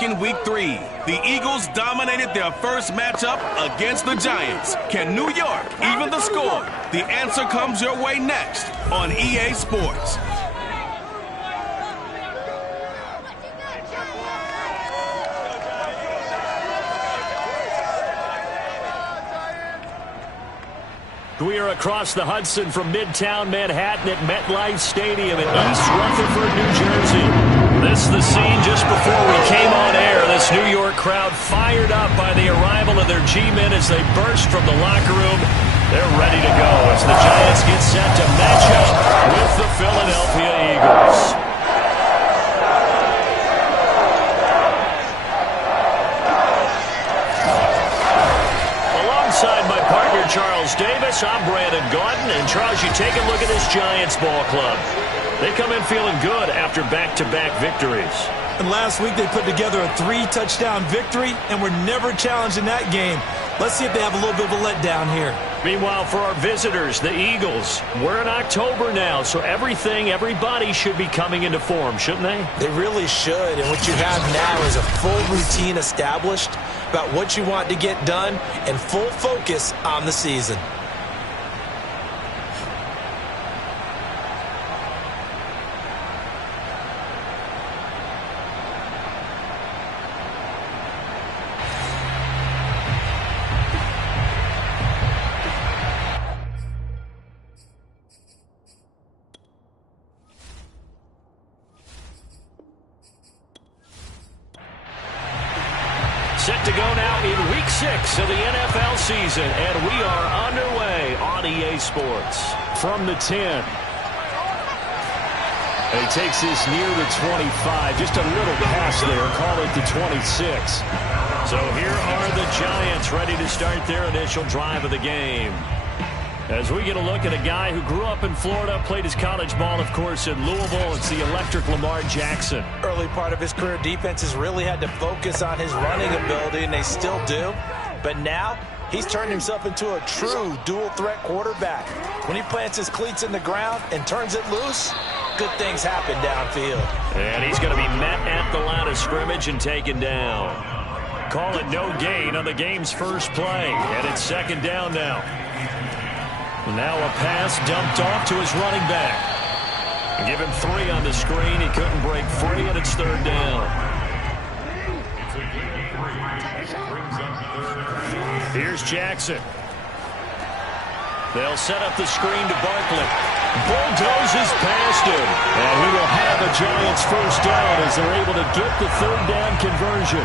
back in Week 3. The Eagles dominated their first matchup against the Giants. Can New York even the score? The answer comes your way next on EA Sports. We are across the Hudson from Midtown Manhattan at MetLife Stadium in East Rutherford, New Jersey. This is the scene just before we came on air. This New York crowd fired up by the arrival of their G-men as they burst from the locker room. They're ready to go as the Giants get set to match up with the Philadelphia Eagles. Alongside my partner, Charles Davis, I'm Brandon Gaudin. And Charles, you take a look at this Giants ball club. They come in feeling good after back-to-back victories. And last week they put together a 3-touchdown victory and were never challenged in that game. Let's see if they have a little bit of a letdown here. Meanwhile, for our visitors, the Eagles, we're in October now, so everybody should be coming into form, shouldn't they? They really should, and what you have now is a full routine established about what you want to get done and full focus on the season. Set to go now in Week 6 of the NFL season, and we are underway on EA Sports. From the 10. And he takes this near the 25. Just a little pass there. Call it the 26. So here are the Giants ready to start their initial drive of the game. As we get a look at a guy who grew up in Florida, played his college ball, of course, in Louisville. It's the electric Lamar Jackson. Early part of his career, defenses really had to focus on his running ability, and they still do. But now, he's turned himself into a true dual-threat quarterback. When he plants his cleats in the ground and turns it loose, good things happen downfield. And he's going to be met at the line of scrimmage and taken down. Call it no gain on the game's first play, and it's second down now. Now a pass dumped off to his running back. Give him 3 on the screen. He couldn't break free, and it's third down. Here's Jackson. They'll set up the screen to Barkley. Bulldozes past him. And he will have a Giants first down as they're able to get the third down conversion.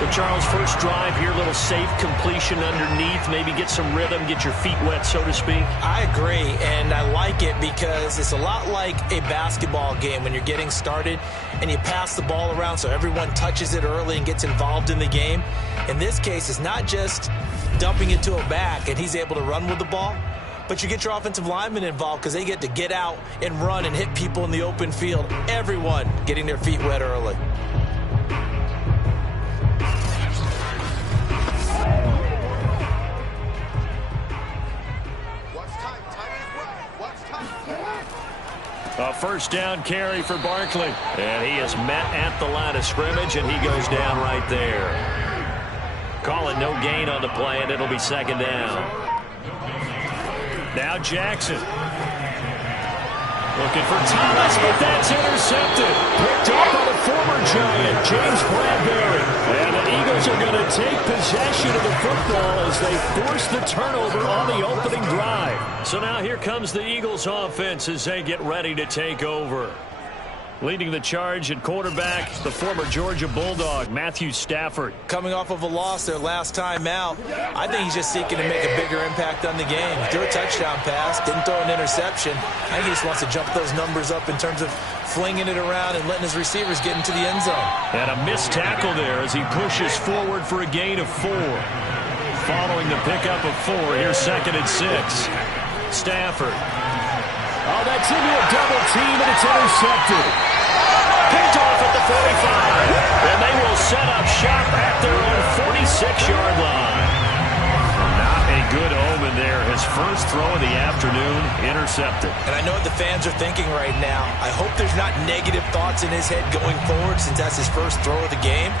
So, Charles, first drive here, little safe completion underneath, maybe get some rhythm, get your feet wet, so to speak. I agree, and I like it because it's a lot like a basketball game when you're getting started and you pass the ball around so everyone touches it early and gets involved in the game. In this case, it's not just dumping it to a back and he's able to run with the ball, but you get your offensive linemen involved because they get to get out and run and hit people in the open field. Everyone getting their feet wet early. A first down carry for Barkley. And he is met at the line of scrimmage, and he goes down right there. Call it no gain on the play, and it'll be second down. Now Jackson. Looking for Thomas, but that's intercepted. Picked up by the former Giant, James Bradbury. And the Eagles are going to take possession of the football as they force the turnover on the opening drive. So now here comes the Eagles offense as they get ready to take over. Leading the charge at quarterback, the former Georgia Bulldog, Matthew Stafford. Coming off of a loss their last time out, I think he's just seeking to make a bigger impact on the game. He threw a touchdown pass, didn't throw an interception. I think he just wants to jump those numbers up in terms of flinging it around and letting his receivers get into the end zone. And a missed tackle there as he pushes forward for a gain of 4. Following the pickup of 4, here's second and 6. Stafford. Oh, that's into a double team, and it's intercepted. Picked off at the 45. And they will set up shop at their own 46-yard line. Not a good omen Jackson there, his first throw of the afternoon, intercepted. And I know what the fans are thinking right now. I hope there's not negative thoughts in his head going forward since that's his first throw of the game.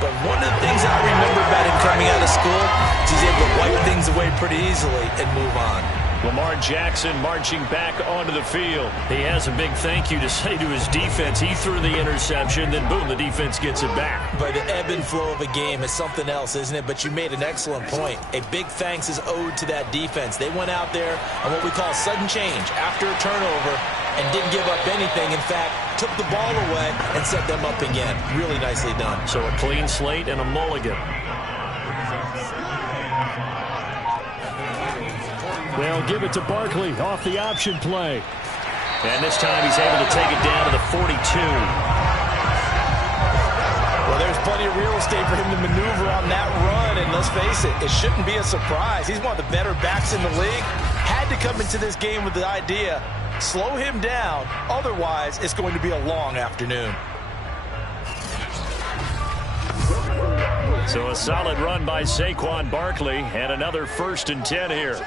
But one of the things I remember about him coming out of school is he's able to wipe things away pretty easily and move on. Lamar Jackson marching back onto the field. He has a big thank you to say to his defense. He threw the interception, then boom, the defense gets it back. But the ebb and flow of a game is something else, isn't it? But you made an excellent point. A big thanks is owed to that defense. They went out there on what we call sudden change after a turnover and didn't give up anything. In fact, took the ball away and set them up again. Really nicely done. So a clean slate and a mulligan. They'll give it to Barkley off the option play. And this time he's able to take it down to the 42. Well, there's plenty of real estate for him to maneuver on that run. And let's face it, it shouldn't be a surprise. He's one of the better backs in the league. Had to come into this game with the idea, slow him down. Otherwise, it's going to be a long afternoon. So a solid run by Saquon Barkley and another 1st and 10 here.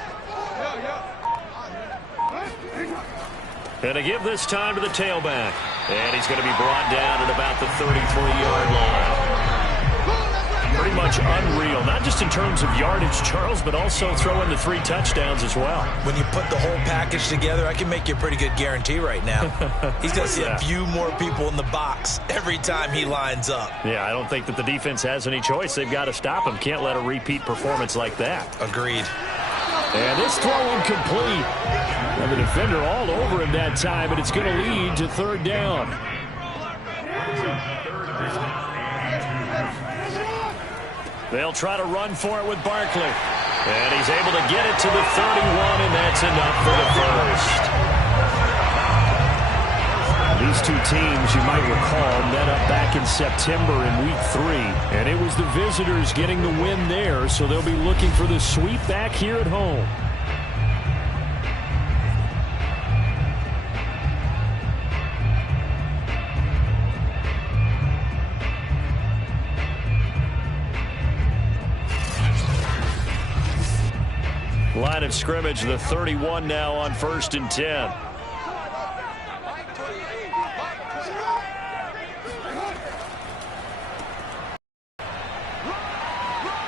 And to give this time to the tailback. And he's going to be brought down at about the 33-yard line. Pretty much unreal, not just in terms of yardage, Charles, but also throwing the 3 touchdowns as well. When you put the whole package together, I can make you a pretty good guarantee right now. He's going to see a few more people in the box every time he lines up. Yeah, I don't think that the defense has any choice. They've got to stop him. Can't let a repeat performance like that. Agreed. And this throw incomplete. And the defender all over him that time, and it's going to lead to 3rd down. They'll try to run for it with Barkley. And he's able to get it to the 31, and that's enough for the first. These two teams, you might recall, met up back in September in Week 3. And it was the visitors getting the win there, so they'll be looking for the sweep back here at home. Line of scrimmage, the 31 now on 1st and 10.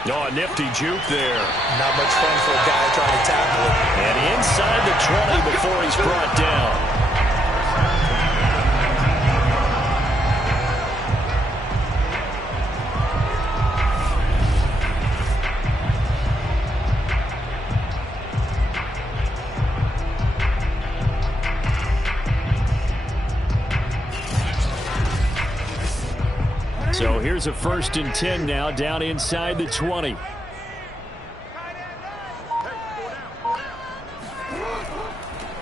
Oh, a nifty juke there. Not much fun for a guy trying to tackle it. And inside the 20 before he's brought down. So here's a 1st and 10 now down inside the 20.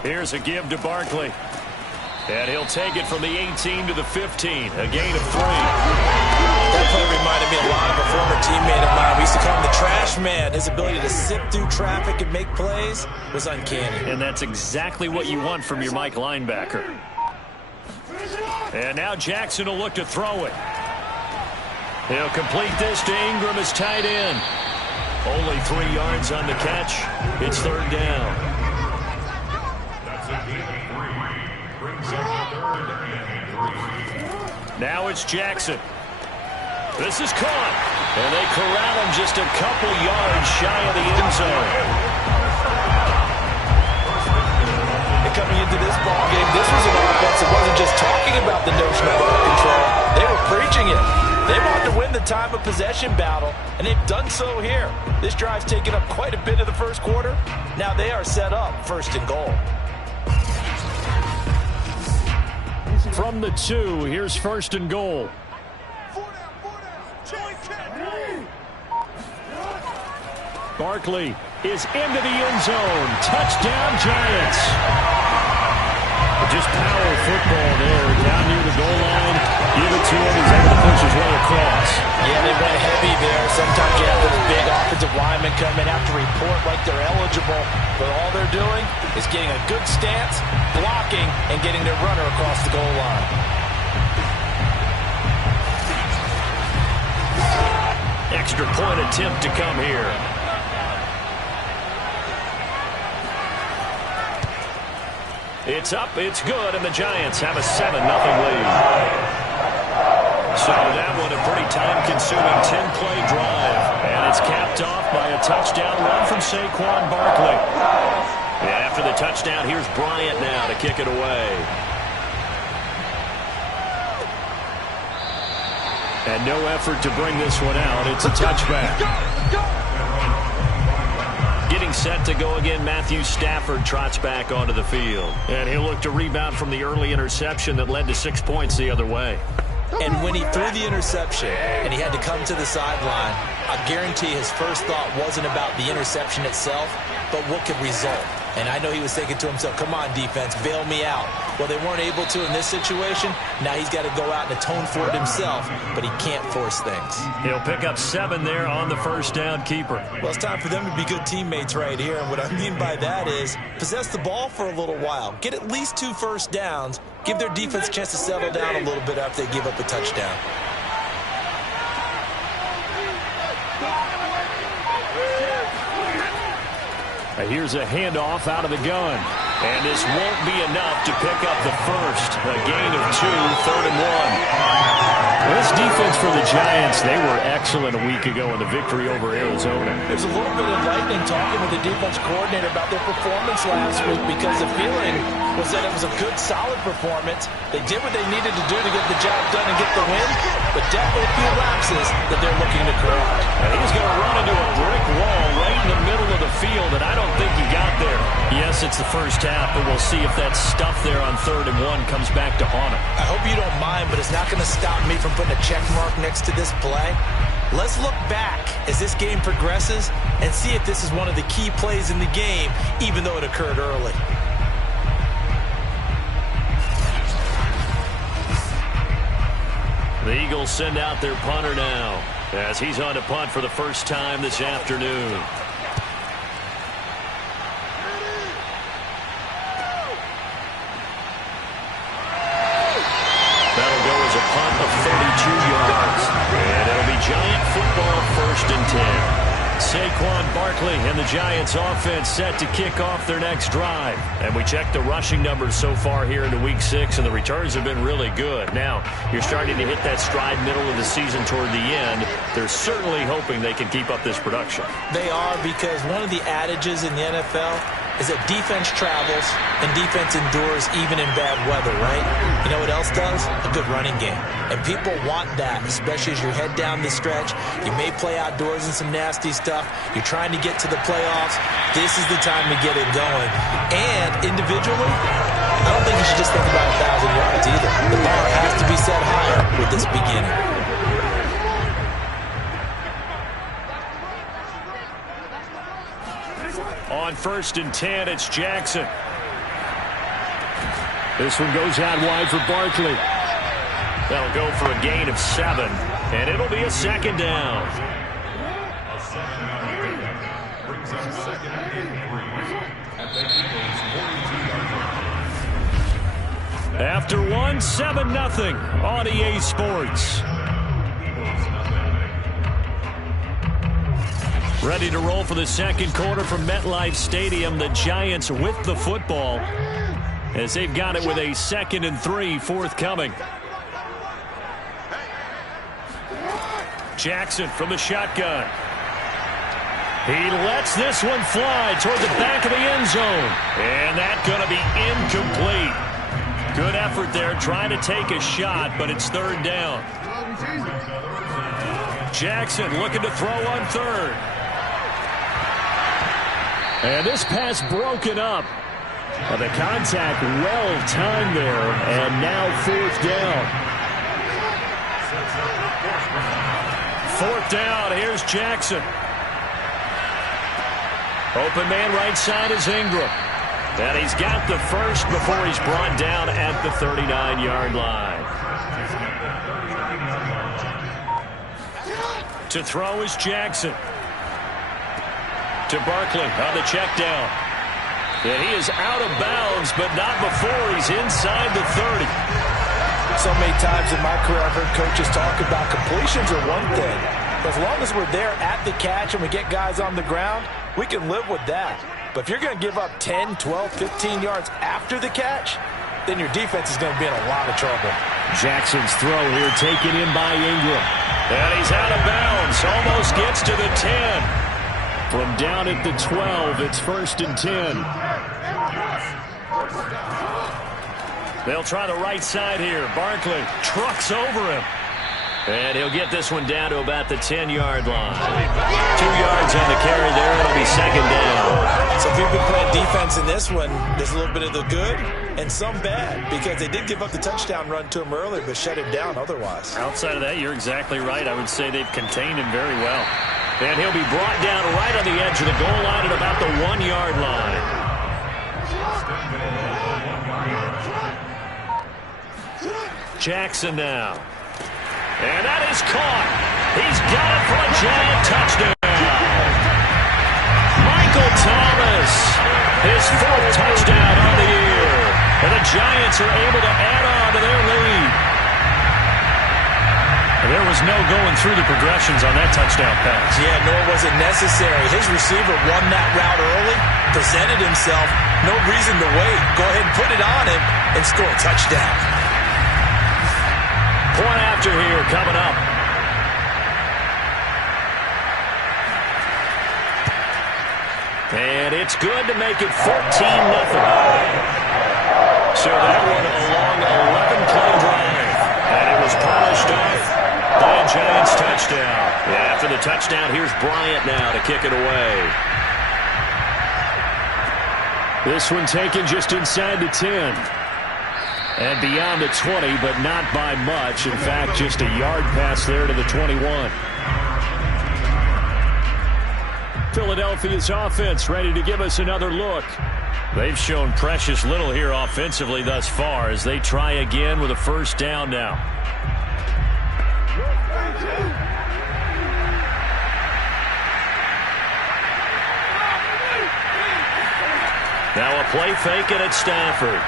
Here's a give to Barkley. And he'll take it from the 18 to the 15. A gain of 3. That play reminded me a lot of a former teammate of mine. We used to call him the trash man. His ability to sift through traffic and make plays was uncanny. And that's exactly what you want from your Mike linebacker. And now Jackson will look to throw it. He'll complete this to Ingram as tight end. Only 3 yards on the catch. It's 3rd down. Now it's Jackson. This is caught. And they corral him just a couple yards shy of the end zone. And coming into this ballgame, this was an offense that wasn't just talking about the notion of ball control. They were preaching it. They wanted to win the time of possession battle, and they've done so here. This drive's taken up quite a bit of the first quarter. Now they are set up 1st and goal. From the 2, here's 1st and goal. Barkley is into the end zone. Touchdown, Giants. Just power football there down near the goal line. Give it to him. He's able to push his way across. Yeah, they went heavy there. Sometimes you have those big offensive linemen come in, have to report like they're eligible. But all they're doing is getting a good stance, blocking, and getting their runner across the goal line. Extra point attempt to come here. It's up, it's good, and the Giants have a 7-0 lead. So that one a pretty time-consuming 10-play drive. And it's capped off by a touchdown run from Saquon Barkley. And after the touchdown, here's Bryant now to kick it away. And no effort to bring this one out. It's a touchback. Getting set to go again, Matthew Stafford trots back onto the field. And he'll look to rebound from the early interception that led to 6 points the other way. And when he threw the interception and he had to come to the sideline, I guarantee his first thought wasn't about the interception itself, but what could result. And I know he was thinking to himself, come on, defense, bail me out. Well, they weren't able to in this situation. Now he's got to go out and atone for it himself, but he can't force things. He'll pick up 7 there on the first down keeper. Well, it's time for them to be good teammates right here. And what I mean by that is possess the ball for a little while. Get at least 2 first downs. Give their defense a chance to settle down a little bit after they give up a touchdown. Here's a handoff out of the gun. And this won't be enough to pick up the first. A gain of 2, 3rd and 1. This defense for the Giants, they were excellent a week ago in the victory over Arizona. There's a little bit of lightning talking with the defense coordinator about their performance last week because the feeling was that it was a good, solid performance. They did what they needed to do to get the job done and get the win, but definitely a few lapses that they're looking to correct. And he's going to run into a brick wall right in the middle of the field, and I don't think he got there. Yes, it's the first half, but we'll see if that stuff there on 3rd and 1 comes back to haunt him. I hope you don't mind, but it's not going to stop me from putting a check mark next to this play. Let's look back as this game progresses and see if this is one of the key plays in the game, even though it occurred early. The Eagles send out their punter now as he's on to punt for the first time this afternoon. That'll go as a punt of 32 yards. And it'll be Giant football, 1st and 10. Saquon Barkley and the Giants offense set to kick off their next drive. And we checked the rushing numbers so far here into week 6, and the returns have been really good. Now, you're starting to hit that stride middle of the season toward the end. They're certainly hoping they can keep up this production. They are, because one of the adages in the NFL is that defense travels and defense endures even in bad weather, right? You know what else does? A good running game. And people want that, especially as you head down the stretch. You may play outdoors in some nasty stuff. You're trying to get to the playoffs. This is the time to get it going. And individually, I don't think you should just think about 1,000 yards either. The bar has to be set higher with this beginning. On 1st and 10, it's Jackson. This one goes out wide for Barkley. That'll go for a gain of 7, and it'll be a 2nd down. After 1, 7-0 on EA Sports. Ready to roll for the second quarter from MetLife Stadium. The Giants with the football as they've got it with a 2nd and 3 forthcoming. Jackson from the shotgun. He lets this one fly toward the back of the end zone. And that's going to be incomplete. Good effort there trying to take a shot, but it's 3rd down. Jackson looking to throw on 3rd. And this pass broken up. The contact well timed there, and now 4th down. 4th down, here's Jackson. Open man right side is Ingram. And he's got the first before he's brought down at the 39-yard line. To throw is Jackson. To Barkley on the check down. And he is out of bounds, but not before he's inside the 30. So many times in my career I've heard coaches talk about completions are one thing. But as long as we're there at the catch and we get guys on the ground, we can live with that. But if you're going to give up 10, 12, 15 yards after the catch, then your defense is going to be in a lot of trouble. Jackson's throw here taken in by Ingram. And he's out of bounds. Almost gets to the 10. From down at the 12, it's 1st and 10. They'll try the right side here. Barkley trucks over him. And he'll get this one down to about the 10-yard line. 2 yards on the carry there. It'll be 2nd down. So if you've been playing defense in this one, there's a little bit of the good and some bad, because they did give up the touchdown run to him earlier, but shut him down otherwise. Outside of that, you're exactly right. I would say they've contained him very well. And he'll be brought down right on the edge of the goal line at about the 1-yard line. Jackson now. And that is caught. He's got it for a giant touchdown. Michael Thomas, his 4th touchdown on the year. And the Giants are able to add on to their lead. There was no going through the progressions on that touchdown pass. Yeah, nor was it necessary. His receiver won that route early, presented himself, no reason to wait. Go ahead and put it on him and score a touchdown. Point after here coming up. And it's good to make it 14-0. So that one a long 11-play drive. And it was polished off by a Giants touchdown. After the touchdown, here's Bryant now to kick it away. This one taken just inside the 10. And beyond the 20, but not by much. In fact, just a yard pass there to the 21. Philadelphia's offense ready to give us another look. They've shown precious little here offensively thus far as they try again with a 1st down now. Now a play fake, and it's Stafford.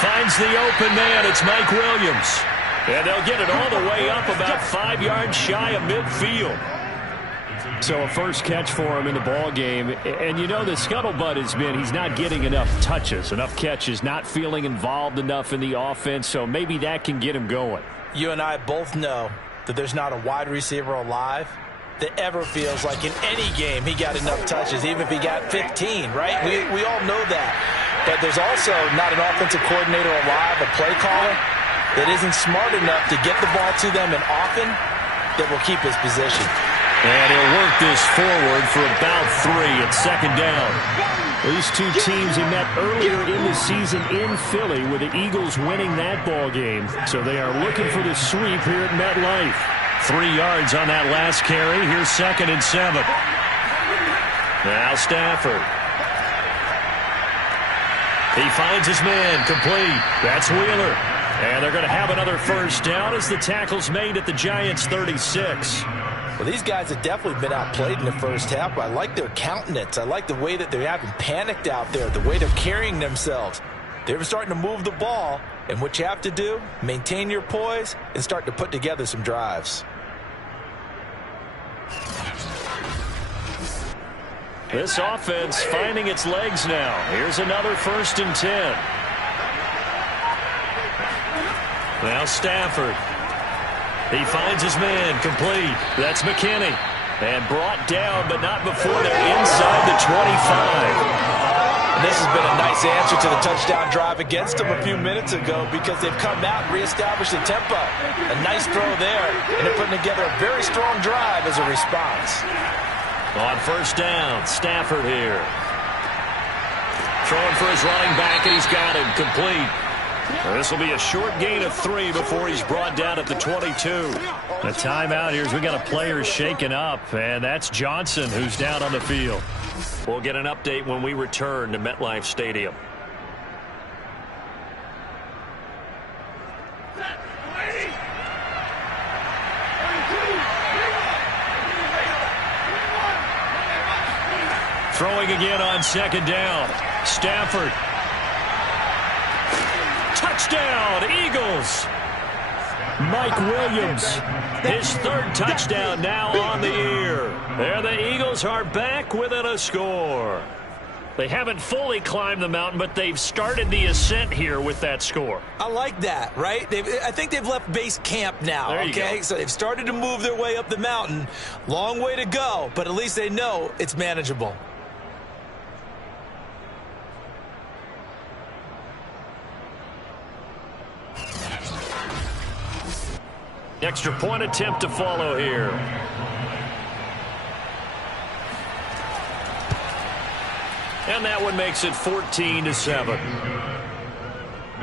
Finds the open man. It's Mike Williams. And they'll get it all the way up about 5 yards shy of midfield. So a first catch for him in the ball game. And you know the scuttlebutt has been he's not getting enough touches, enough catches, not feeling involved enough in the offense. So maybe that can get him going. You and I both know that there's not a wide receiver alive that ever feels like in any game he got enough touches, even if he got 15, right? We all know that. But there's also not an offensive coordinator alive, a play caller, that isn't smart enough to get the ball to them and often that will keep his position. And he'll work this forward for about 3 at 2nd down. These two teams have met earlier in the season in Philly with the Eagles winning that ball game. So they are looking for the sweep here at MetLife. 3 yards on that last carry. Here's 2nd and 7. Now Stafford. He finds his man complete. That's Wheeler. And they're going to have another 1st down as the tackle's made at the Giants' 36. Well, these guys have definitely been outplayed in the first half, but I like their countenance. I like the way that they haven't panicked out there, the way they're carrying themselves. They're starting to move the ball, and what you have to do, maintain your poise and start to put together some drives. This offense finding its legs now. Here's another 1st and 10. Now Stafford. He finds his man complete. That's McKinney. And brought down, but not before they're inside the 25. And this has been a nice answer to the touchdown drive against them a few minutes ago because they've come out and reestablished the tempo. A nice throw there, and they're putting together a very strong drive as a response. On 1st down, Stafford here. Throwing for his running back, and he's got him complete. This will be a short gain of 3 before he's brought down at the 22. The timeout here is we got a player shaken up, and that's Johnson who's down on the field. We'll get an update when we return to MetLife Stadium. Throwing again on 2nd down. Stafford. Touchdown, Eagles. Mike Williams, his third touchdown now on the year. There the Eagles are back within a score. They haven't fully climbed the mountain, but they've started the ascent here with that score. I like that, right? I think they've left base camp now, okay? So they've started to move their way up the mountain. Long way to go, but at least they know it's manageable. Extra point attempt to follow here. And that one makes it 14-7.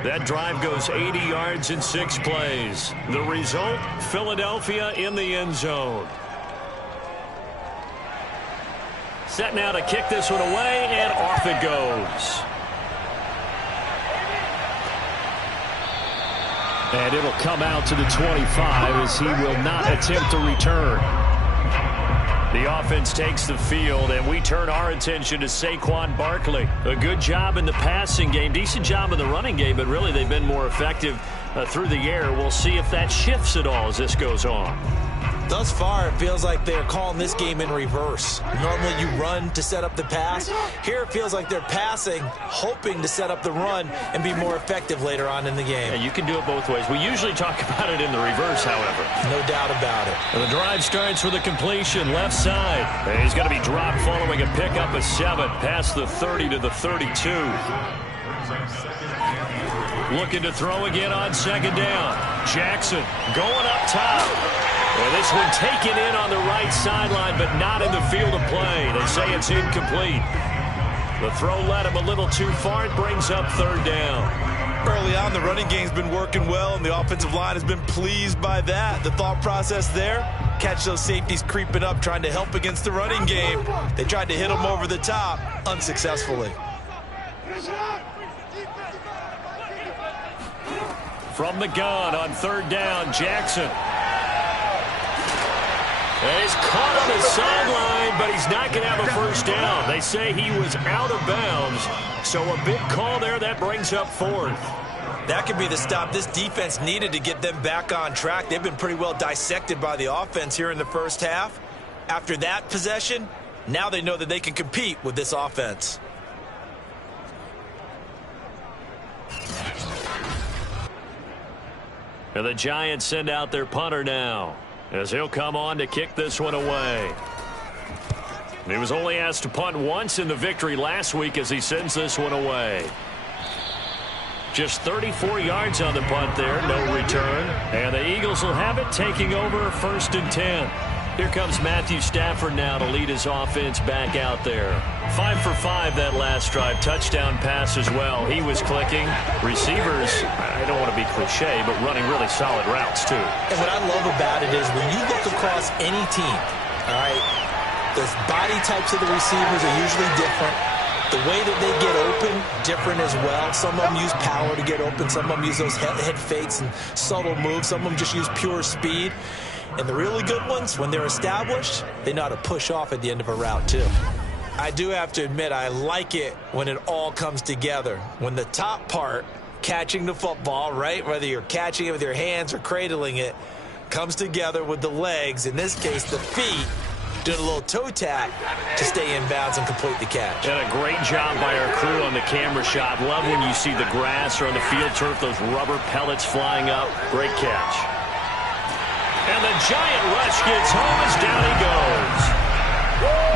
That drive goes 80 yards in 6 plays. The result, Philadelphia in the end zone. Set now to kick this one away, and off it goes. And it'll come out to the 25 as he will not attempt to return. The offense takes the field, and we turn our attention to Saquon Barkley. A good job in the passing game, decent job in the running game, but really they've been more effective through the air. We'll see if that shifts at all as this goes on. Thus far, it feels like they're calling this game in reverse. Normally you run to set up the pass. Here it feels like they're passing, hoping to set up the run and be more effective later on in the game. Yeah, you can do it both ways. We usually talk about it in the reverse, however. No doubt about it. And the drive starts with a completion left side. And he's going to be dropped following a pickup of 7 past the 30 to the 32. Looking to throw again on second down. Jackson going up top. And this one taken in on the right sideline, but not in the field of play. They say it's incomplete. The throw led him a little too far. It brings up third down. Early on, the running game's been working well, and the offensive line has been pleased by that. The thought process there, catch those safeties creeping up, trying to help against the running game. They tried to hit them over the top, unsuccessfully. From the gun on third down, Jackson. And he's caught on the sideline, but he's not going to have a first down. They say he was out of bounds, so a big call there. That brings up fourth. That could be the stop this defense needed to get them back on track. They've been pretty well dissected by the offense here in the first half. After that possession, now they know that they can compete with this offense. And the Giants send out their punter now, as he'll come on to kick this one away. He was only asked to punt once in the victory last week as he sends this one away. Just 34 yards on the punt there, no return. And the Eagles will have it, taking over 1st and 10. Here comes Matthew Stafford now to lead his offense back out there. 5 for 5 that last drive. Touchdown pass as well. He was clicking. Receivers, I don't want to be cliche, but running really solid routes too. And what I love about it is when you look across any team, all right, the body types of the receivers are usually different. The way that they get open, different as well. Some of them use power to get open. Some of them use those head fakes and subtle moves. Some of them just use pure speed. And the really good ones, when they're established, they know how to push off at the end of a route, too. I do have to admit, I like it when it all comes together. When the top part, catching the football, right, whether you're catching it with your hands or cradling it, comes together with the legs, in this case, the feet, doing a little toe tap to stay in bounds and complete the catch. And a great job by our crew on the camera shot. Love when you see the grass or on the field turf, those rubber pellets flying up. Great catch. And the giant rush gets home as down he goes.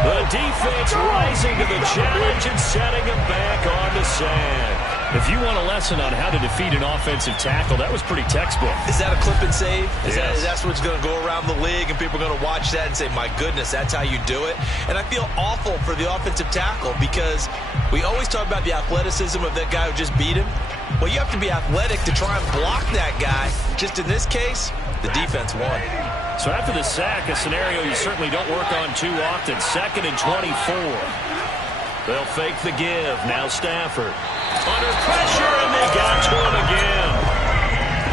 The defense rising to the challenge and setting him back on the sand. If you want a lesson on how to defeat an offensive tackle, that was pretty textbook. Is that a clip and save? Yes. That's what's going to go around the league, and people are going to watch that and say, my goodness, that's how you do it? And I feel awful for the offensive tackle because we always talk about the athleticism of that guy who just beat him. Well, you have to be athletic to try and block that guy. Just in this case, the defense won. So after the sack, a scenario you certainly don't work on too often. 2nd and 24. They'll fake the give. Now Stafford. Under pressure, and they got to him again.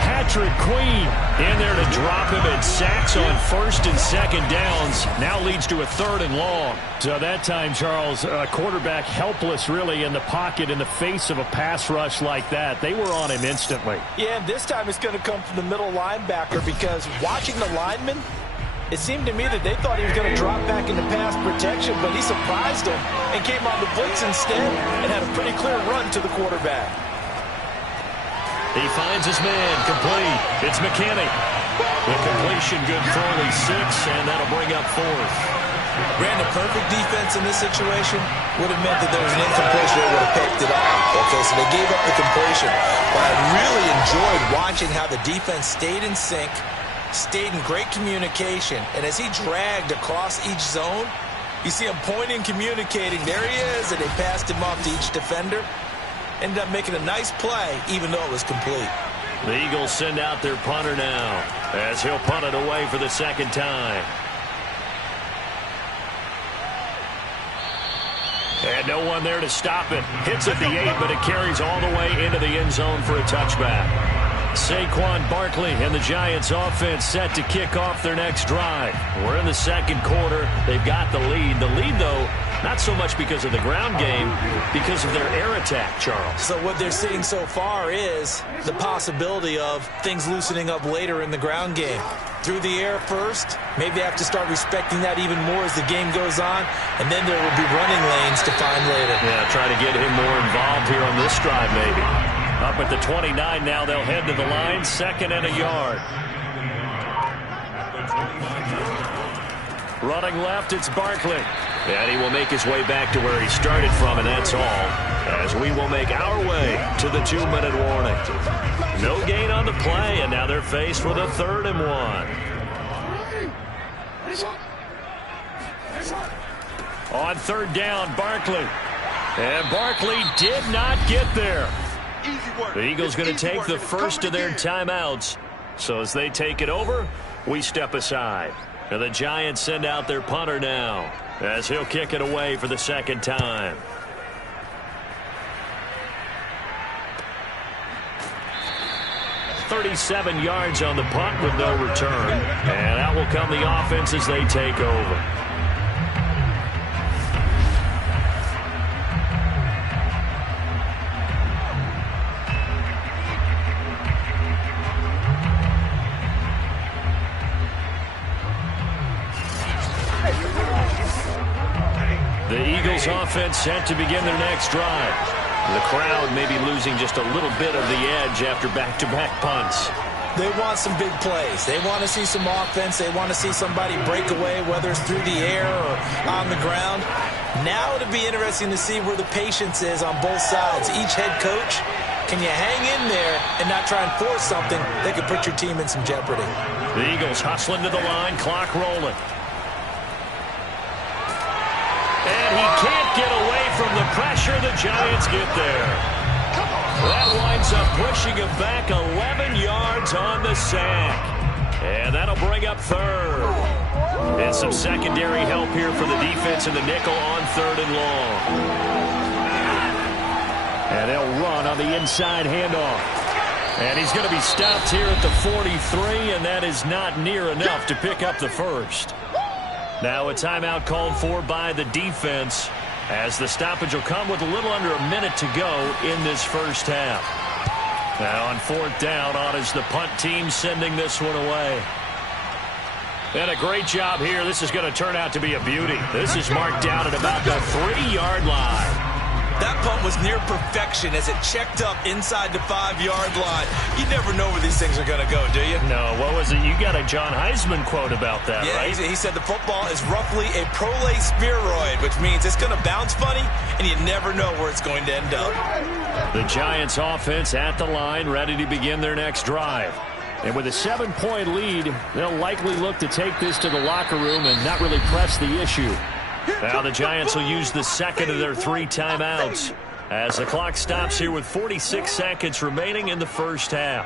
Had Patrick Queen in there to drop him, and sacks on first and second downs. Now leads to a 3rd and long. So that time, Charles, quarterback helpless really in the pocket in the face of a pass rush like that. They were on him instantly. Yeah, and this time it's going to come from the middle linebacker, because watching the lineman, it seemed to me that they thought he was going to drop back into pass protection, but he surprised them and came on the blitz instead and had a pretty clear run to the quarterback. He finds his man, complete. It's McKinney. The completion good for only 6, and that'll bring up 4th. Brandon, perfect defense in this situation would have meant that there was an incompletion. They would have picked it off. Okay, so they gave up the completion. But I really enjoyed watching how the defense stayed in sync, stayed in great communication, and as he dragged across each zone, you see him pointing, communicating. There he is, and they passed him off to each defender. Ended up making a nice play, even though it was complete. The Eagles send out their punter now, as he'll punt it away for the 2nd time. And no one there to stop it. Hits at the 8, but it carries all the way into the end zone for a touchback. Saquon Barkley and the Giants offense set to kick off their next drive. We're in the 2nd quarter. They've got the lead. The lead, though, not so much because of the ground game, because of their air attack, Charles. So what they're seeing so far is the possibility of things loosening up later in the ground game. Through the air first, maybe they have to start respecting that even more as the game goes on, and then there will be running lanes to find later. Yeah, try to get him more involved here on this drive maybe. Up at the 29 now, they'll head to the line, 2nd and a yard. Running left, it's Barkley. And he will make his way back to where he started from, and that's all, as we will make our way to the 2-minute warning. No gain on the play, and now they're faced with a 3rd and 1. On 3rd down, Barkley. And Barkley did not get there. The Eagles going to take the first of their timeouts. So as they take it over, we step aside. And the Giants send out their punter now, as he'll kick it away for the 2nd time. "37 yards on the punt with no return. And out will come the offense as they take over. The Eagles offense set to begin their next drive. The crowd may be losing just a little bit of the edge after back-to-back punts. They want some big plays. They want to see some offense. They want to see somebody break away, whether it's through the air or on the ground. Now it'll be interesting to see where the patience is on both sides. Each head coach, can you hang in there and not try and force something that could put your team in some jeopardy? The Eagles hustling to the line, clock rolling. And he can't get away from the pressure. The Giants get there. That winds up pushing him back 11 yards on the sack. And that'll bring up 3rd. And some secondary help here for the defense in the nickel on 3rd and long. And they'll run on the inside handoff. And he's going to be stopped here at the 43, and that is not near enough to pick up the first. Now a timeout called for by the defense, as the stoppage will come with a little under a minute to go in this first half. Now on 4th down, on is the punt team sending this one away. And a great job here. This is going to turn out to be a beauty. This is marked down at about the 3-yard line. That punt was near perfection as it checked up inside the 5-yard line. You never know where these things are going to go, do you? No, what was it? You got a John Heisman quote about that, yeah, right? He said the football is roughly a prolate spheroid, which means it's going to bounce funny, and you never know where it's going to end up. The Giants offense at the line, ready to begin their next drive. And with a 7-point lead, they'll likely look to take this to the locker room and not really press the issue. Now the Giants will use the second of their 3 timeouts as the clock stops here with 46 seconds remaining in the first half.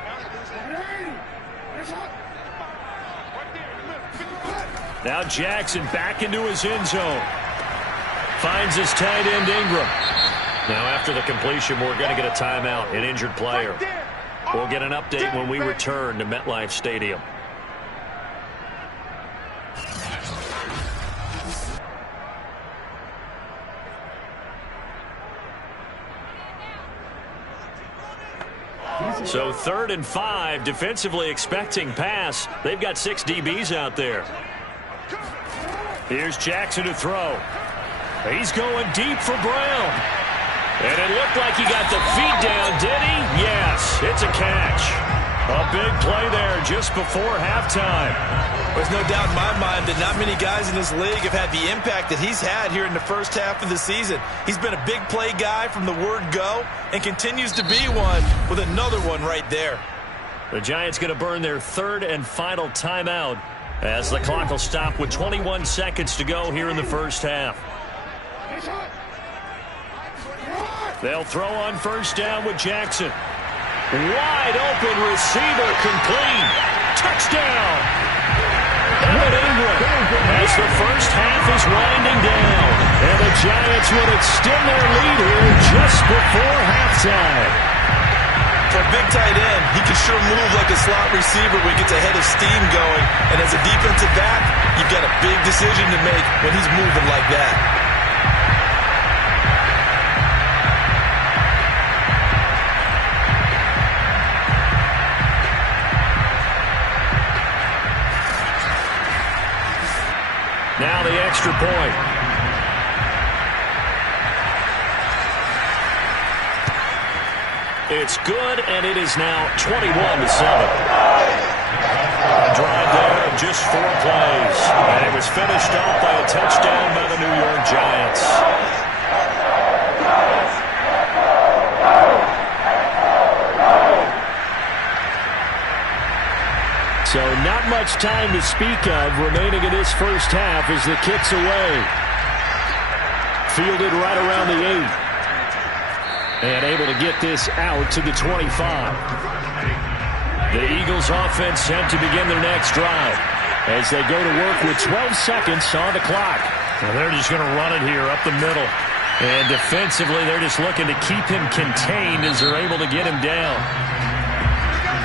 Now Jackson back into his end zone. Finds his tight end Ingram. Now after the completion, we're going to get a timeout, an injured player. We'll get an update when we return to MetLife Stadium. So 3rd and 5, defensively expecting pass. They've got 6 DBs out there. Here's Jackson to throw. He's going deep for Brown. And it looked like he got the feet down, did he? Yes, it's a catch. A big play there just before halftime. There's no doubt in my mind that not many guys in this league have had the impact that he's had here in the first half of the season. He's been a big play guy from the word go and continues to be one with another one right there. The Giants going to burn their 3rd and final timeout as the clock will stop with 21 seconds to go here in the first half. They'll throw on first down with Jackson. Wide open receiver, complete. Touchdown. Evan Ingram as the first half is winding down. And the Giants will extend their lead here just before halftime. For a big tight end, he can sure move like a slot receiver when he gets a head of steam going. And as a defensive back, you've got a big decision to make when he's moving like that. Now the extra point. It's good, and it is now 21-7. A drive there of just 4 plays. And it was finished off by a touchdown by the New York Giants. So not much time to speak of remaining in this first half as the kick's away. Fielded right around the 8. And able to get this out to the 25. The Eagles offense set to begin their next drive as they go to work with 12 seconds on the clock. Well, they're just going to run it here up the middle. And defensively, they're just looking to keep him contained as they're able to get him down.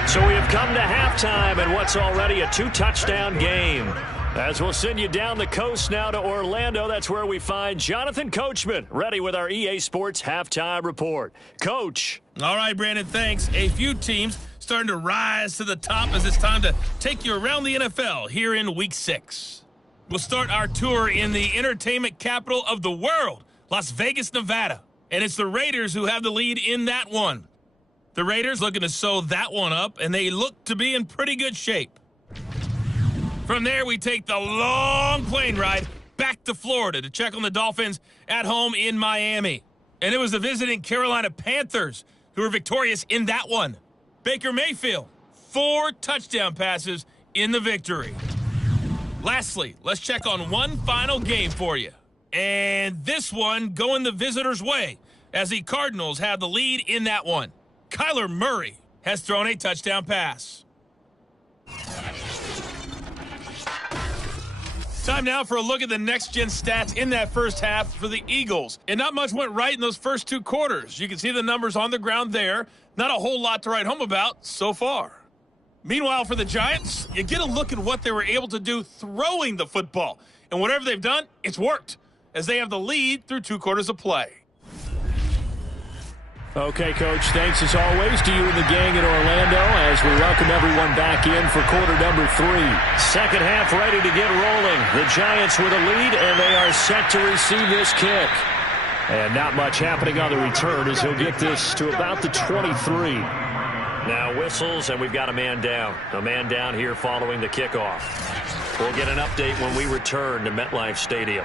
So we have come to halftime and what's already a 2-touchdown game. As we'll send you down the coast now to Orlando, that's where we find Jonathan Coachman, ready with our EA Sports Halftime Report. Coach. All right, Brandon, thanks. A few teams starting to rise to the top as it's time to take you around the NFL here in Week 6. We'll start our tour in the entertainment capital of the world, Las Vegas, Nevada. And it's the Raiders who have the lead in that one. The Raiders looking to sew that one up, and they look to be in pretty good shape. From there, we take the long plane ride back to Florida to check on the Dolphins at home in Miami. And it was the visiting Carolina Panthers who were victorious in that one. Baker Mayfield, 4 touchdown passes in the victory. Lastly, let's check on one final game for you. And this one going the visitors' way as the Cardinals have the lead in that one. Kyler Murray has thrown a touchdown pass. Time now for a look at the next-gen stats in that first half for the Eagles. And not much went right in those first 2 quarters. You can see the numbers on the ground there. Not a whole lot to write home about so far. Meanwhile, for the Giants, you get a look at what they were able to do throwing the football. And whatever they've done, it's worked, as they have the lead through 2 quarters of play. Okay, Coach, thanks as always to you and the gang in Orlando as we welcome everyone back in for quarter number 3. Second half ready to get rolling. The Giants with a lead, and they are set to receive this kick. And not much happening on the return as he'll get this to about the 23. Now whistles, and we've got a man down. A man down here following the kickoff. We'll get an update when we return to MetLife Stadium.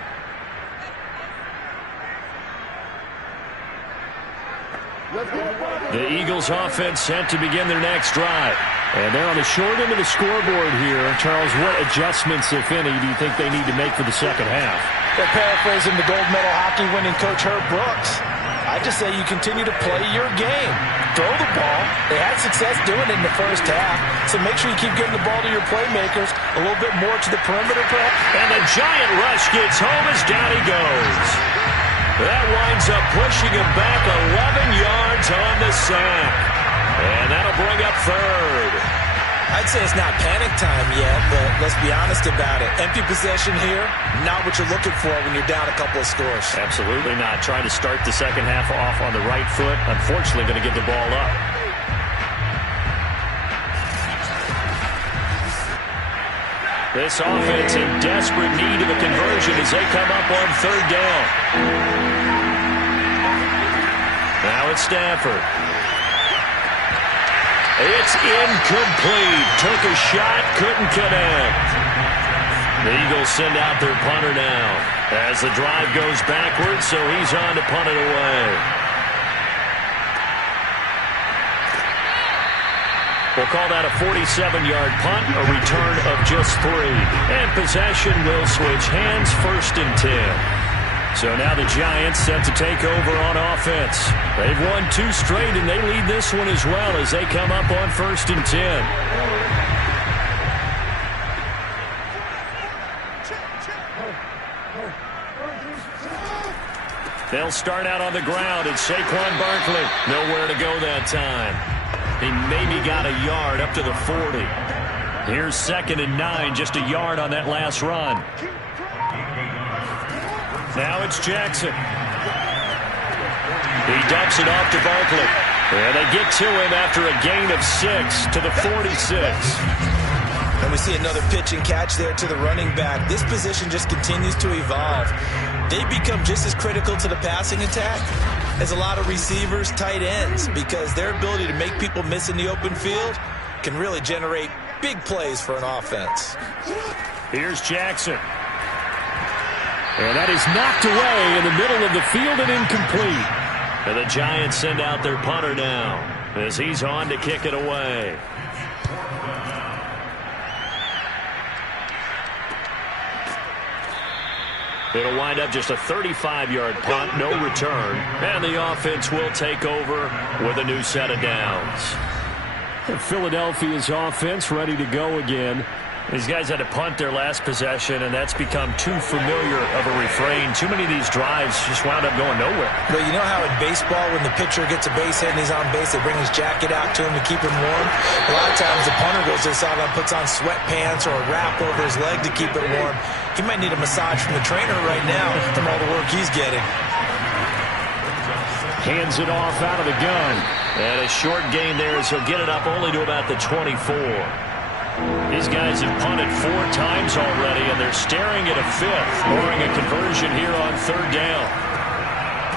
The Eagles offense set to begin their next drive. And they're on the short end of the scoreboard here. Charles, what adjustments, if any, do you think they need to make for the second half? Well, paraphrasing the gold medal hockey winning coach Herb Brooks, I just say you continue to play your game. Throw the ball. They had success doing it in the first half, so make sure you keep getting the ball to your playmakers a little bit more to the perimeter. And the giant rush gets home as down he goes. That winds up pushing him back 11 yards on the sack. And that'll bring up third. I'd say it's not panic time yet, but let's be honest about it. Empty possession here, not what you're looking for when you're down a couple of scores. Absolutely not. Trying to start the second half off on the right foot. Unfortunately, going to give the ball up. This offense in desperate need of a conversion as they come up on third down. Now it's Stafford. It's incomplete. Took a shot, couldn't connect. The Eagles send out their punter now as the drive goes backwards, so he's on to punt it away. We'll call that a 47-yard punt, a return of just 3. And possession will switch hands, 1st and 10. So now the Giants set to take over on offense. They've won 2 straight, and they lead this one as well as they come up on 1st and 10. They'll start out on the ground, and Saquon Barkley nowhere to go that time. He maybe got a yard up to the 40. Here's 2nd and 9, just a yard on that last run. Now it's Jackson. He dumps it off to Barkley. And they get to him after a gain of 6 to the 46. And we see another pitch and catch there to the running back. This position just continues to evolve. They become just as critical to the passing attack as a lot of receivers, tight ends, because their ability to make people miss in the open field can really generate big plays for an offense. Here's Jackson. And that is knocked away in the middle of the field and incomplete. And the Giants send out their punter now as he's on to kick it away. It'll wind up just a 35-yard punt, no return. And the offense will take over with a new set of downs. And Philadelphia's offense ready to go again. These guys had to punt their last possession, and that's become too familiar of a refrain. Too many of these drives just wound up going nowhere. But you know how in baseball, when the pitcher gets a base hit and he's on base, they bring his jacket out to him to keep him warm? A lot of times the punter goes to the sideline, puts on sweatpants or a wrap over his leg to keep it warm. He might need a massage from the trainer right now from all the work he's getting. Hands it off out of the gun. And a short gain there as he'll get it up only to about the 24. These guys have punted 4 times already, and they're staring at a 5th, barring a conversion here on 3rd down.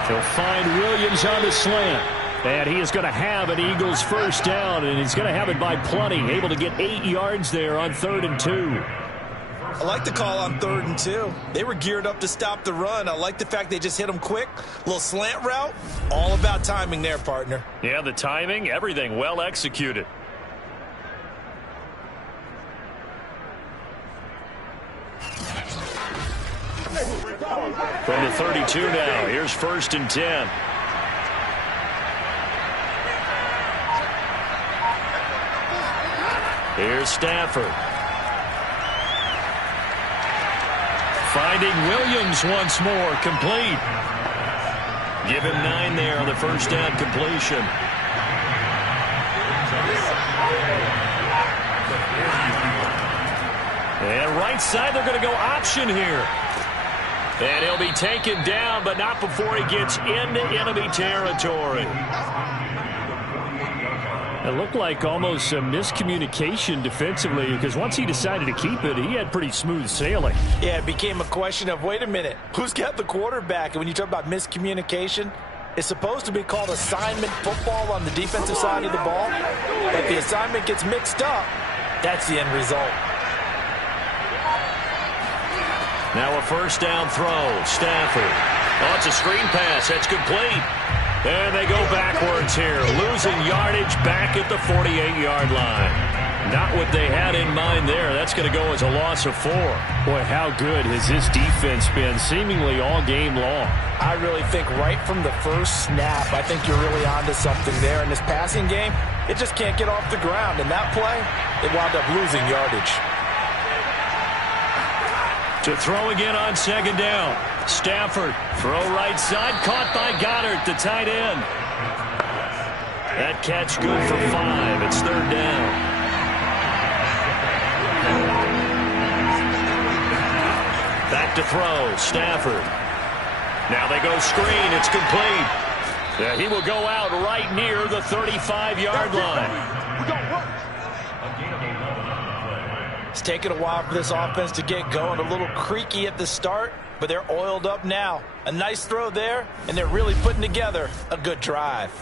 He'll find Williams on the slant. And he is going to have an Eagles 1st down, and he's going to have it by plenty. Able to get 8 yards there on 3rd and 2. I like the call on 3rd and 2. They were geared up to stop the run. I like the fact they just hit them quick. A little slant route. All about timing there, partner. Yeah, the timing, everything well executed. From the 32 now, here's 1st and 10. Here's Stafford. Finding Williams once more, complete. Give him 9 there on the 1st down completion. And right side, they're going to go option here. And he'll be taken down, but not before he gets into enemy territory. It looked like almost a miscommunication defensively, because once he decided to keep it, he had pretty smooth sailing. Yeah, it became a question of, wait a minute, who's got the quarterback? And when you talk about miscommunication, it's supposed to be called assignment football on the defensive side of the ball. If the assignment gets mixed up, that's the end result. Now a 1st down throw. Stafford. Oh, it's a screen pass. That's complete. And they go backwards here. Losing yardage back at the 48-yard line. Not what they had in mind there. That's going to go as a loss of 4. Boy, how good has this defense been seemingly all game long? I really think right from the first snap, I think you're really onto something there. In this passing game, it just can't get off the ground. In that play, they wound up losing yardage. To throw again on 2nd down. Stafford, throw right side, caught by Goddard, the tight end. That catch good for 5. It's third down. Back to throw. Stafford. Now they go screen. It's complete. Yeah, he will go out right near the 35-yard line. It's taken a while for this offense to get going. A little creaky at the start, but they're oiled up now. A nice throw there, and they're really putting together a good drive.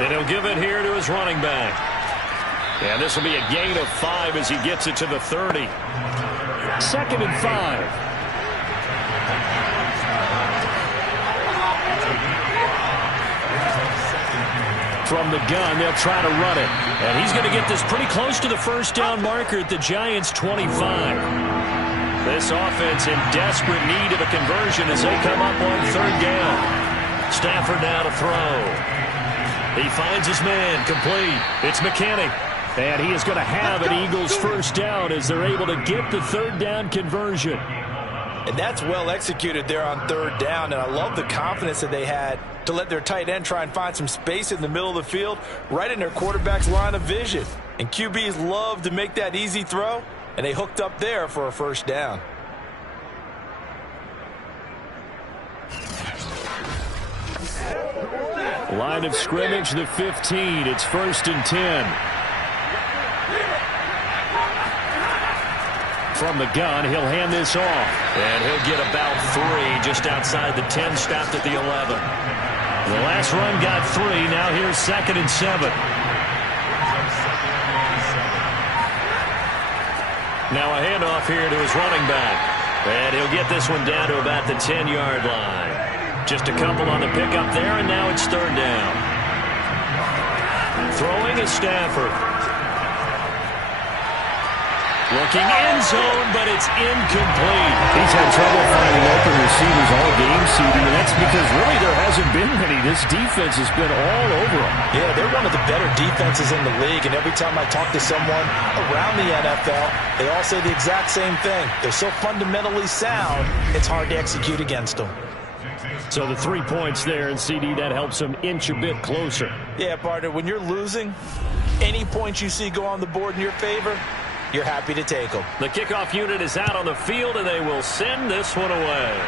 And he'll give it here to his running back. And this will be a gain of 5 as he gets it to the 30. 2nd and 5. From the gun, they'll try to run it. And he's going to get this pretty close to the first down marker at the Giants' 25. This offense in desperate need of a conversion as they come up on third down. Stafford now to throw. He finds his man, complete. It's McKinney. And he is going to have an Eagles first down as they're able to get the third down conversion. And that's well executed there on third down. And I love the confidence that they had to let their tight end try and find some space in the middle of the field, right in their quarterback's line of vision. And QBs love to make that easy throw, and they hooked up there for a first down. Line of scrimmage, the 15. It's 1st and 10. From the gun, he'll hand this off. And he'll get about 3 just outside the 10, stopped at the 11. The last run got 3. Now here's 2nd and 7. Now a handoff here to his running back. And he'll get this one down to about the 10-yard line. Just a couple on the pickup there, and now it's third down. Throwing is Stafford. Looking end zone, but it's incomplete. He's had trouble finding open receivers all game, CD, and that's because really there hasn't been many. This defense has been all over them. Yeah, they're one of the better defenses in the league, and every time I talk to someone around the NFL, they all say the exact same thing. They're so fundamentally sound, it's hard to execute against them. So the 3 points there, and CD, that helps them inch a bit closer. Yeah, partner, when you're losing, any points you see go on the board in your favor, you're happy to take them. The kickoff unit is out on the field, and they will send this one away.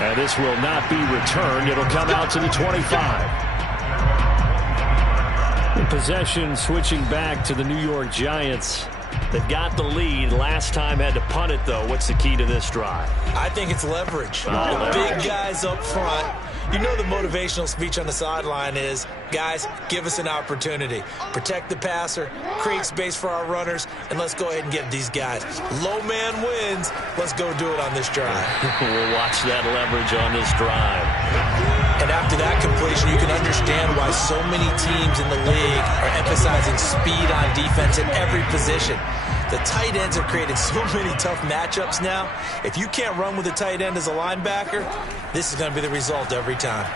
And this will not be returned. It'll come out to the 25. In possession, switching back to the New York Giants. They've got the lead. Last time had to punt it, though. What's the key to this drive? I think it's leverage. The big guys up front. You know the motivational speech on the sideline is, guys, give us an opportunity. Protect the passer, create space for our runners, and let's go ahead and give these guys. Low man wins. Let's go do it on this drive. We'll watch that leverage on this drive. And after that completion, you can understand why so many teams in the league are emphasizing speed on defense at every position. The tight ends have created so many tough matchups now. If you can't run with a tight end as a linebacker, this is going to be the result every time.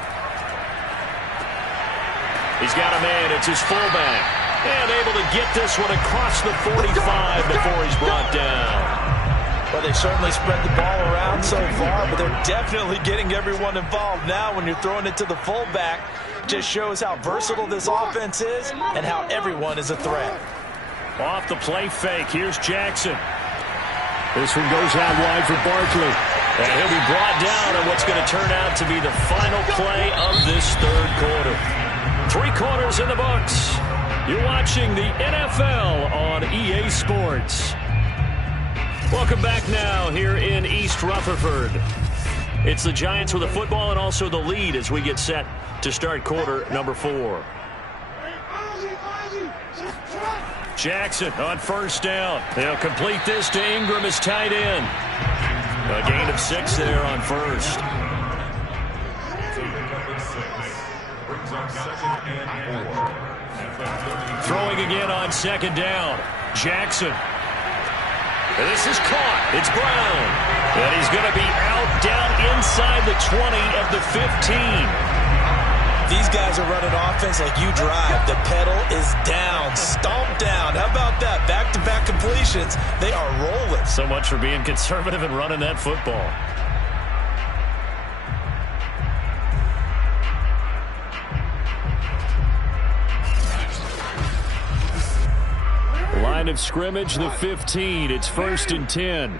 He's got a man. It's his fullback. And able to get this one across the 45 before he's brought down. Well, they've certainly spread the ball around so far, but they're definitely getting everyone involved now when you're throwing it to the fullback. Just shows how versatile this offense is and how everyone is a threat. Off the play fake. Here's Jackson. This one goes out wide for Barkley. And he'll be brought down on what's going to turn out to be the final play of this third quarter. 3 quarters in the books. You're watching the NFL on EA Sports. Welcome back now here in East Rutherford. It's the Giants with the football and also the lead as we get set to start quarter number 4. Jackson on first down. They'll complete this to Ingram as tight end. A gain of 6 there on first. Throwing again on second down. Jackson. This is caught. It's Brown. And he's going to be out down inside the 20 at the 15. These guys are running offense like you drive. The pedal is down, stomp down. How about that? Back-to-back completions. They are rolling. So much for being conservative and running that football. Line of scrimmage, the 15. It's 1st and 10.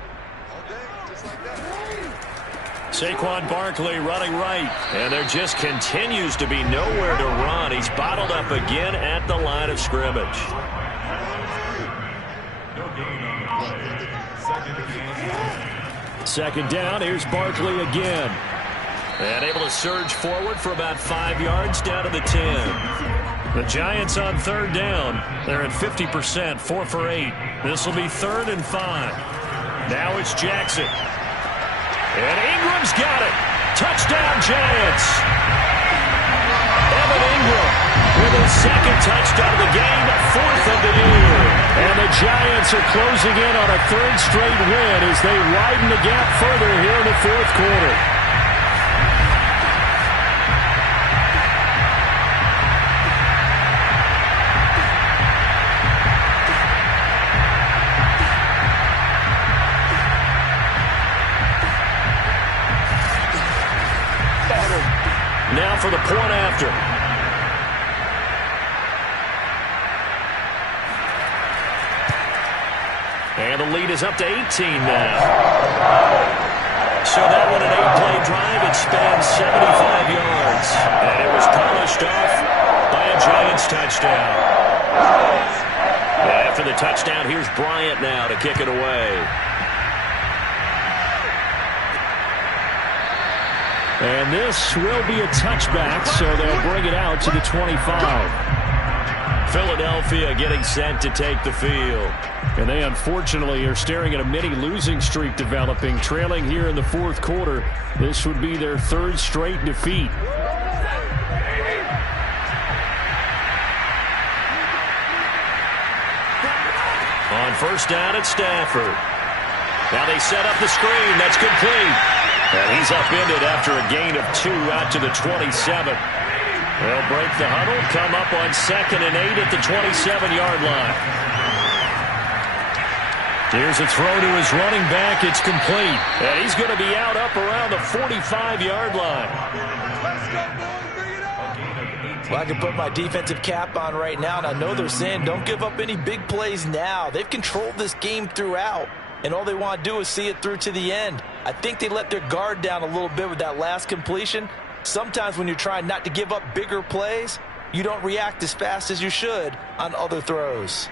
Saquon Barkley running right. And there just continues to be nowhere to run. He's bottled up again at the line of scrimmage. Second down, here's Barkley again. And able to surge forward for about 5 yards down to the 10. The Giants on 3rd down. They're at 50%, 4 for 8. This will be 3rd and 5. Now it's Jackson. And Ingram's got it. Touchdown, Giants. Evan Ingram with his 2nd touchdown of the game, 4th of the year. And the Giants are closing in on a 3rd straight win as they widen the gap further here in the 4th quarter. Now for the point after. And the lead is up to 18 now. So that one, an 8-play drive. It spans 75 yards. And it was polished off by a Giants touchdown. And after the touchdown, here's Bryant now to kick it away. And this will be a touchback, so they'll bring it out to the 25. Philadelphia getting set to take the field. And they unfortunately are staring at a mini losing streak developing, trailing here in the 4th quarter. This would be their 3rd straight defeat. On 1st down at Stafford. Now they set up the screen. That's complete. And he's upended after a gain of 2 out to the 27. They'll break the huddle, come up on 2nd and 8 at the 27-yard line. Here's a throw to his running back. It's complete. And he's going to be out up around the 45-yard line. Well, I can put my defensive cap on right now, and I know they're saying don't give up any big plays now. They've controlled this game throughout. And all they want to do is see it through to the end. I think they let their guard down a little bit with that last completion. Sometimes when you're trying not to give up bigger plays, you don't react as fast as you should on other throws.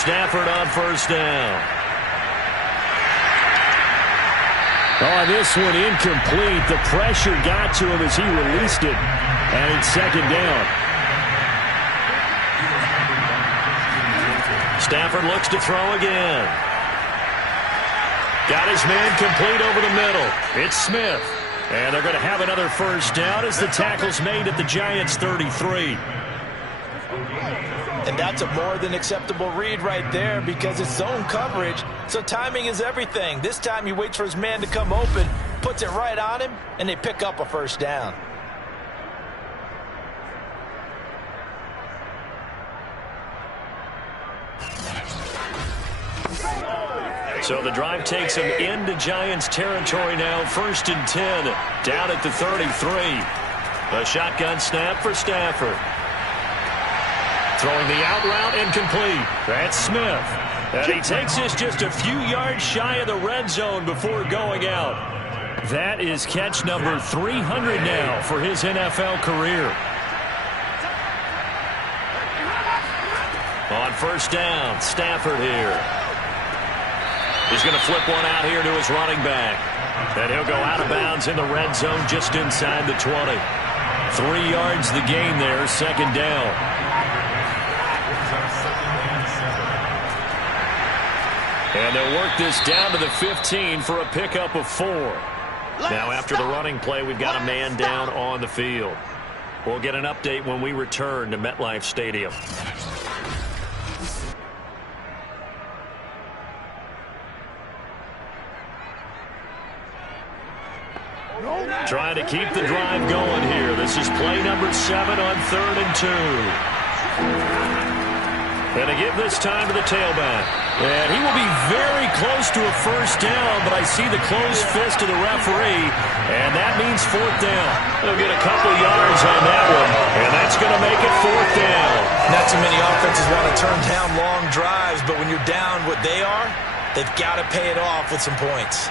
Stafford on 1st down. Oh, this one incomplete. The pressure got to him as he released it. And it's 2nd down. Stafford looks to throw again. Got his man complete over the middle. It's Smith. And they're going to have another 1st down as the tackle's made at the Giants' 33. And that's a more than acceptable read right there because it's zone coverage, so timing is everything. This time he waits for his man to come open, puts it right on him, and they pick up a 1st down. So the drive takes him into Giants territory now. 1st and 10, down at the 33. A shotgun snap for Stafford. Throwing the out route incomplete. That's Smith. And he takes this just a few yards shy of the red zone before going out. That is catch number 300 now for his NFL career. On 1st down, Stafford here. He's going to flip one out here to his running back. And he'll go out of bounds in the red zone just inside the 20. 3 yards the gain there, 2nd down. And they'll work this down to the 15 for a pickup of 4. Now after the running play, we've got a man down on the field. We'll get an update when we return to MetLife Stadium. Trying to keep the drive going here. This is play number 7 on 3rd and 2. And to give this time to the tailback. And he will be very close to a first down, but I see the closed fist of the referee, and that means 4th down. They'll get a couple yards on that one, and that's going to make it 4th down. Not too many offenses want to turn down long drives, but when you're down what they are, they've got to pay it off with some points.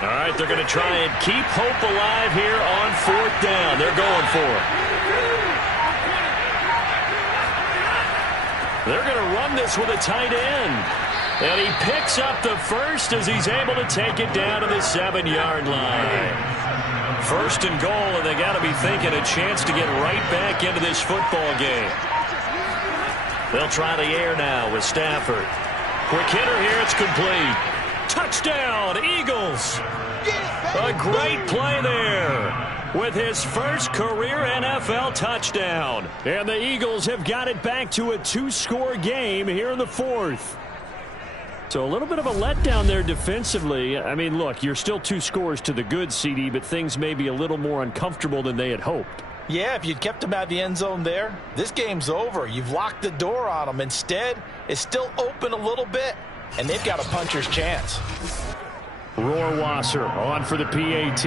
All right, they're going to try and keep hope alive here on 4th down. They're going for it. They're going to run this with a tight end. And he picks up the first as he's able to take it down to the 7-yard line. 1st and goal, and they got to be thinking a chance to get right back into this football game. They'll try the air now with Stafford. Quick hitter here, it's complete. Touchdown, Eagles. A great play there with his first career NFL touchdown. And the Eagles have got it back to a 2-score game here in the 4th. So a little bit of a letdown there defensively. I mean, look, you're still 2 scores to the good, CD, but things may be a little more uncomfortable than they had hoped. Yeah, if you'd kept them out of the end zone there, this game's over. You've locked the door on them. Instead, it's still open a little bit, and they've got a puncher's chance. Rohrwasser on for the PAT.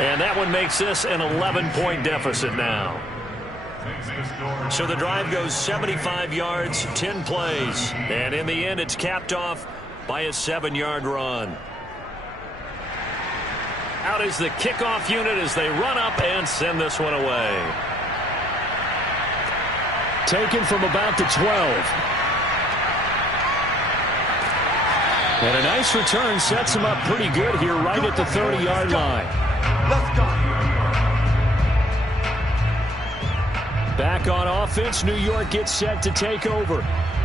And that one makes this an 11-point deficit now. So the drive goes 75 yards, 10 plays. And in the end, it's capped off by a 7-yard run. Out is the kickoff unit as they run up and send this one away. Taken from about the 12. And a nice return sets him up pretty good here right at the 30-yard line. Let's go. Back on offense, New York gets set to take over.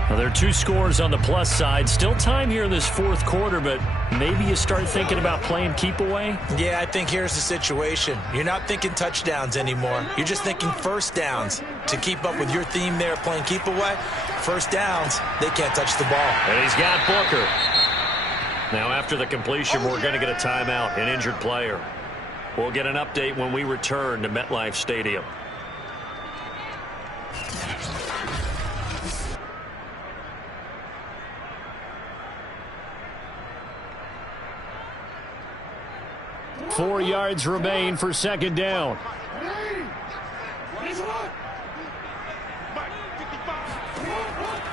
Now, there are 2 scores on the plus side. Still time here in this 4th quarter, but maybe you start thinking about playing keep away? Yeah, I think here's the situation. You're not thinking touchdowns anymore. You're just thinking first downs. To keep up with your theme there, playing keep away, first downs, they can't touch the ball. And he's got Booker. Now, after the completion, we're going to get a timeout, an injured player. We'll get an update when we return to MetLife Stadium. Four yards remain for 2nd down.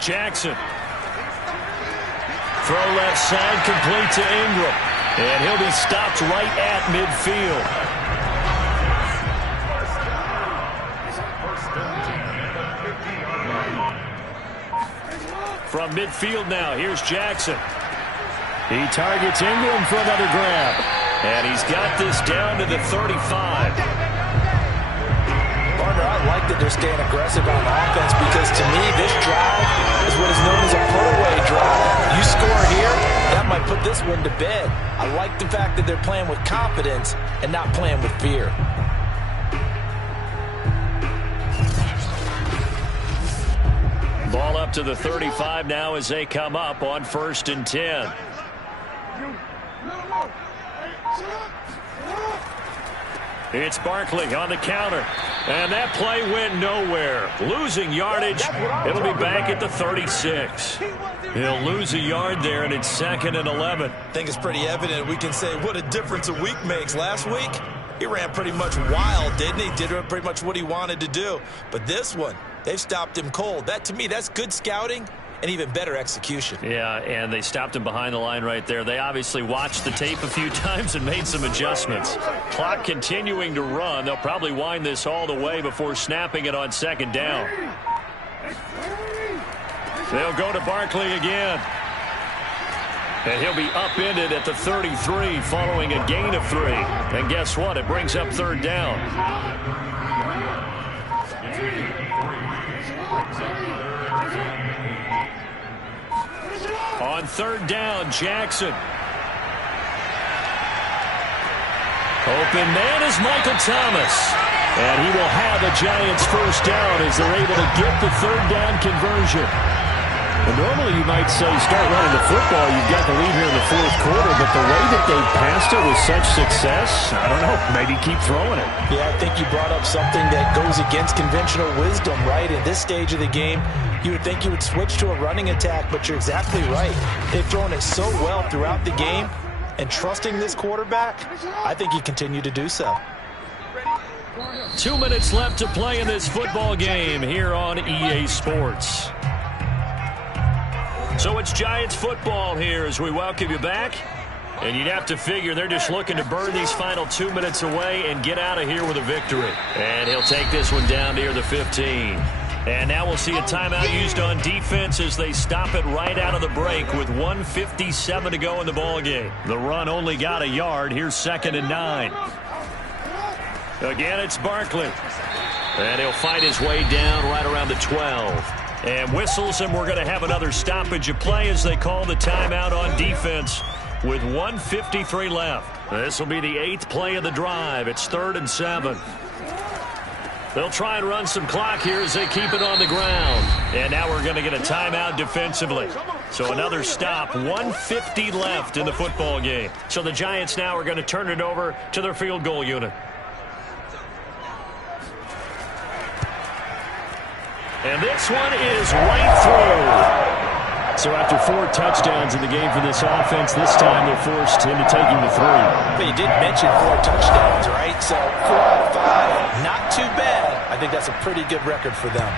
Jackson. Throw left side, complete to Ingram. And he'll be stopped right at midfield. From midfield now, here's Jackson. He targets Ingram for another grab. And he's got this down to the 35. Partner, I like that they're staying aggressive on offense because to me this drive is what is known as a put-away drive. You score here, that might put this one to bed. I like the fact that they're playing with confidence and not playing with fear. Ball up to the 35 now as they come up on 1st and 10. It's Barkley on the counter. And that play went nowhere. Losing yardage. It'll be back at the 36. He'll lose a yard there, and it's 2nd and 11. I think it's pretty evident we can say what a difference a week makes. Last week, he ran pretty much wild, didn't he? Did pretty much what he wanted to do. But this one, they've stopped him cold. That, to me, that's good scouting and even better execution. Yeah, and they stopped him behind the line right there. They obviously watched the tape a few times and made some adjustments. Clock continuing to run. They'll probably wind this all the way before snapping it on 2nd down. They'll go to Barkley again. And he'll be upended at the 33 following a gain of 3. And guess what? It brings up third down. On third down, Jackson. Open man is Michael Thomas. And he will have a Giants first down as they're able to get the third down conversion. And normally you might say start running the football. You've got the lead here in the fourth quarter, but the way that they passed it with such success, I don't know, maybe keep throwing it. Yeah, I think you brought up something that goes against conventional wisdom, right? In this stage of the game, you would think you would switch to a running attack, but you're exactly right. They've thrown it so well throughout the game, and trusting this quarterback, I think you continue to do so. 2 minutes left to play in this football game here on EA Sports. So it's Giants football here as we welcome you back. And you'd have to figure they're just looking to burn these final 2 minutes away and get out of here with a victory. And he'll take this one down near the 15. And now we'll see a timeout used on defense as they stop it right out of the break with 1:57 to go in the ballgame. The run only got a yard. Here's 2nd and 9. Again, it's Barkley. And he'll fight his way down right around the 12. And whistles, and we're going to have another stoppage of play as they call the timeout on defense with 1:53 left. This will be the 8th play of the drive. It's 3rd and 7. They'll try and run some clock here as they keep it on the ground. And now we're going to get a timeout defensively. So another stop, 1:50 left in the football game. So the Giants now are going to turn it over to their field goal unit. And this one is right through. So after 4 touchdowns in the game for this offense, this time they're forced into taking the 3. But you did mention 4 touchdowns, right? So 4 out of 5, not too bad. I think that's a pretty good record for them.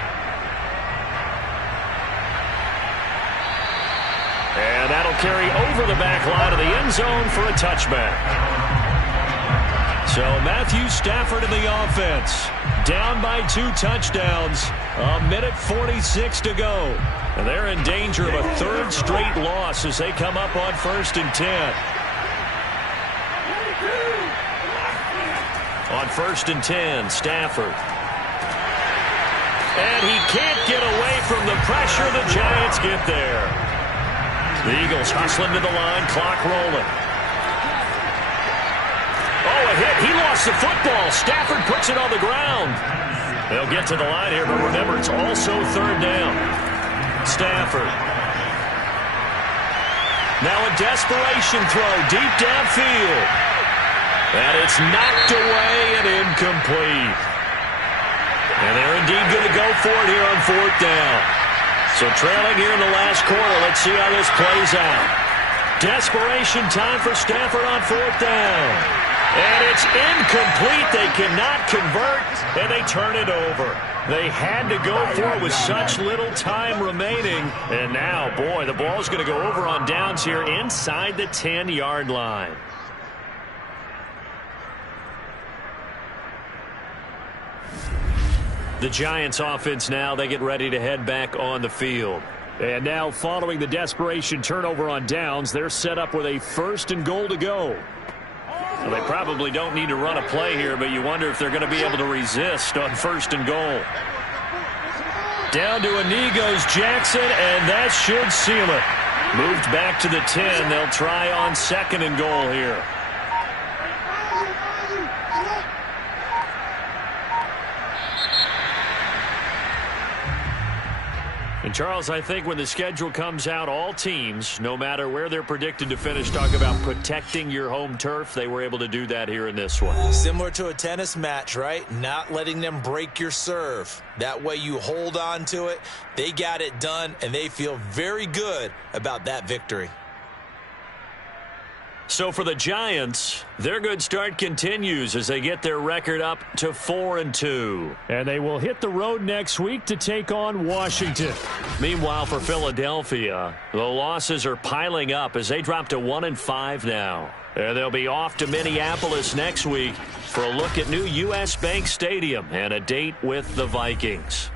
And that'll carry over the back line of the end zone for a touchback. So Matthew Stafford in the offense. Down by 2 touchdowns. 1:46 to go. And they're in danger of a 3rd straight loss as they come up on 1st and 10. On 1st and 10, Stafford. And he can't get away from the pressure. The Giants get there. The Eagles hustling to the line, clock rolling. Oh, a hit. He lost the football. Stafford puts it on the ground. They'll get to the line here, but remember, it's also 3rd down. Stafford. Now a desperation throw deep downfield. And it's knocked away and incomplete. And they're indeed going to go for it here on 4th down. So trailing here in the last quarter, let's see how this plays out. Desperation time for Stafford on 4th down. And it's incomplete. They cannot convert, and they turn it over. They had to go for it with such little time remaining. And now, boy, the ball's going to go over on downs here inside the 10-yard line. The Giants offense now, they get ready to head back on the field. And now, following the desperation turnover on downs, they're set up with a 1st and goal to go. Well, they probably don't need to run a play here, but you wonder if they're going to be able to resist on 1st and goal. Down to a knee goes Jackson, and that should seal it. Moved back to the 10. They'll try on 2nd and goal here. And Charles, I think when the schedule comes out, all teams, no matter where they're predicted to finish, talk about protecting your home turf. They were able to do that here in this one. Similar to a tennis match, right? Not letting them break your serve. That way you hold on to it. They got it done, and they feel very good about that victory. So for the Giants, their good start continues as they get their record up to 4-2. And they will hit the road next week to take on Washington. Meanwhile, for Philadelphia, the losses are piling up as they drop to 1-5 now. And they'll be off to Minneapolis next week for a look at new U.S. Bank Stadium and a date with the Vikings.